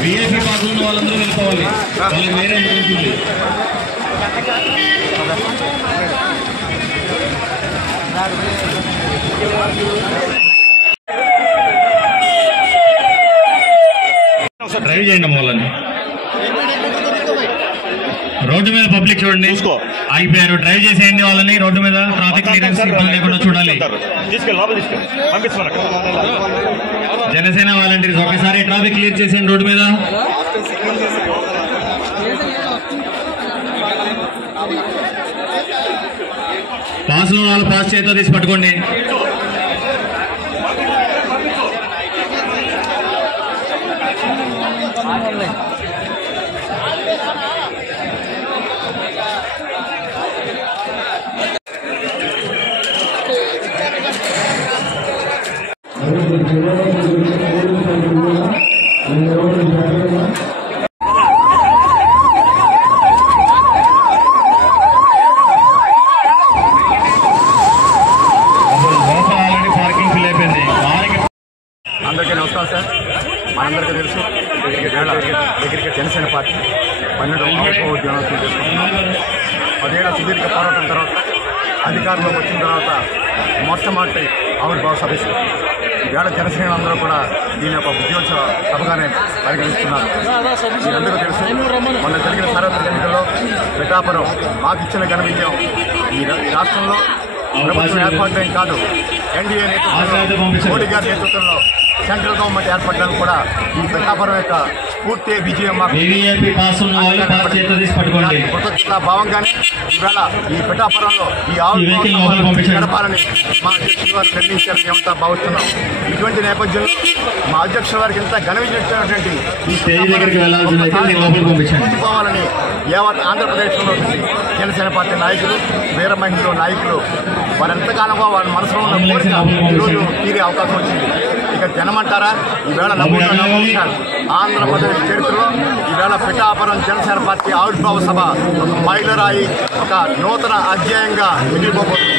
VIP pass ఉన్న వాళ్ళందరూ వెళ్ళిపోవాలి, వాళ్ళకి వేరే ఉంటుంది. డ్రైవ్ చేయండి వాళ్ళని. రోడ్డు మీద పబ్లిక్ చూడండి, ఆగిపోయారు. డ్రైవ్ చేసేయండి వాళ్ళని. రోడ్డు మీద ట్రాఫిక్ క్లియరెన్స్ లేకుండా చూడాలి. జనసేన వాలంటీర్స్ ఒకసారి ట్రాఫిక్ క్లియర్ చేసేయండి రోడ్డు మీద. పాస్ లో వాళ్ళు పాస్ చేతితో తీసి పట్టుకోండి. అందరికీ నమస్కారం సార్. మనందరికీ తెలుసు దగ్గరికి జనసేన పార్టీ 12వ ఉద్యమోత్సవం చేసుకుంటున్నాం. 10 ఏళ్ల సుదీర్ఘ పోరాటం తర్వాత అధికారంలోకి వచ్చిన తర్వాత మొట్టమొదటి ఆవిర్భావ సభ. ఈవేళ జనసేన అందరూ కూడా దీని యొక్క ఉద్యోగ సభగానే పరిగణిస్తున్నారు. మీరందరూ తెలుసు, మొన్న జరిగిన సార్వత్రిక ఎన్నికల్లో పిఠాపురం మాకు ఇచ్చిన ఘన విజయం. ఈ రాష్ట్రంలో ప్రభుత్వం ఏర్పాటేం కాదు, ఎన్డీఏ నేతృత్వంలో మోడీ గారి నేతృత్వంలో సెంట్రల్ గవర్నమెంట్ ఏర్పడడానికి కూడా ఈ పిఠాపురం యొక్క పూర్తి విజయం కృతజ్ఞత భావంగానే ఈవేళ ఈ పిఠాపురంలో ఈ గడపాలని మా అధ్యక్షుల వారు నిర్ణయించారని మేమంతా భావిస్తున్నాం. ఇటువంటి నేపథ్యంలో మా అధ్యక్షుల వారికి ఇంత ఘన విజయం ఇచ్చినటువంటి పోవాలని యావత్ ఆంధ్రప్రదేశ్లో జనసేన పార్టీ నాయకులు, వీర మహిళలు నాయకులు వారెంతగానో వారి మనసులో ఉన్న కోరిక ఈరోజు తీరే అవకాశం వచ్చింది. ఇక జనమంటారా, ఈవేళ ఆంధ్రప్రదేశ్ చరిత్రలో ఈవేళ పిఠాపురం జనసేన పార్టీ ఆవిర్భావ సభ ఒక మైలురాయి, ఒక నూతన అధ్యాయంగా మిగిలిపోతుంది.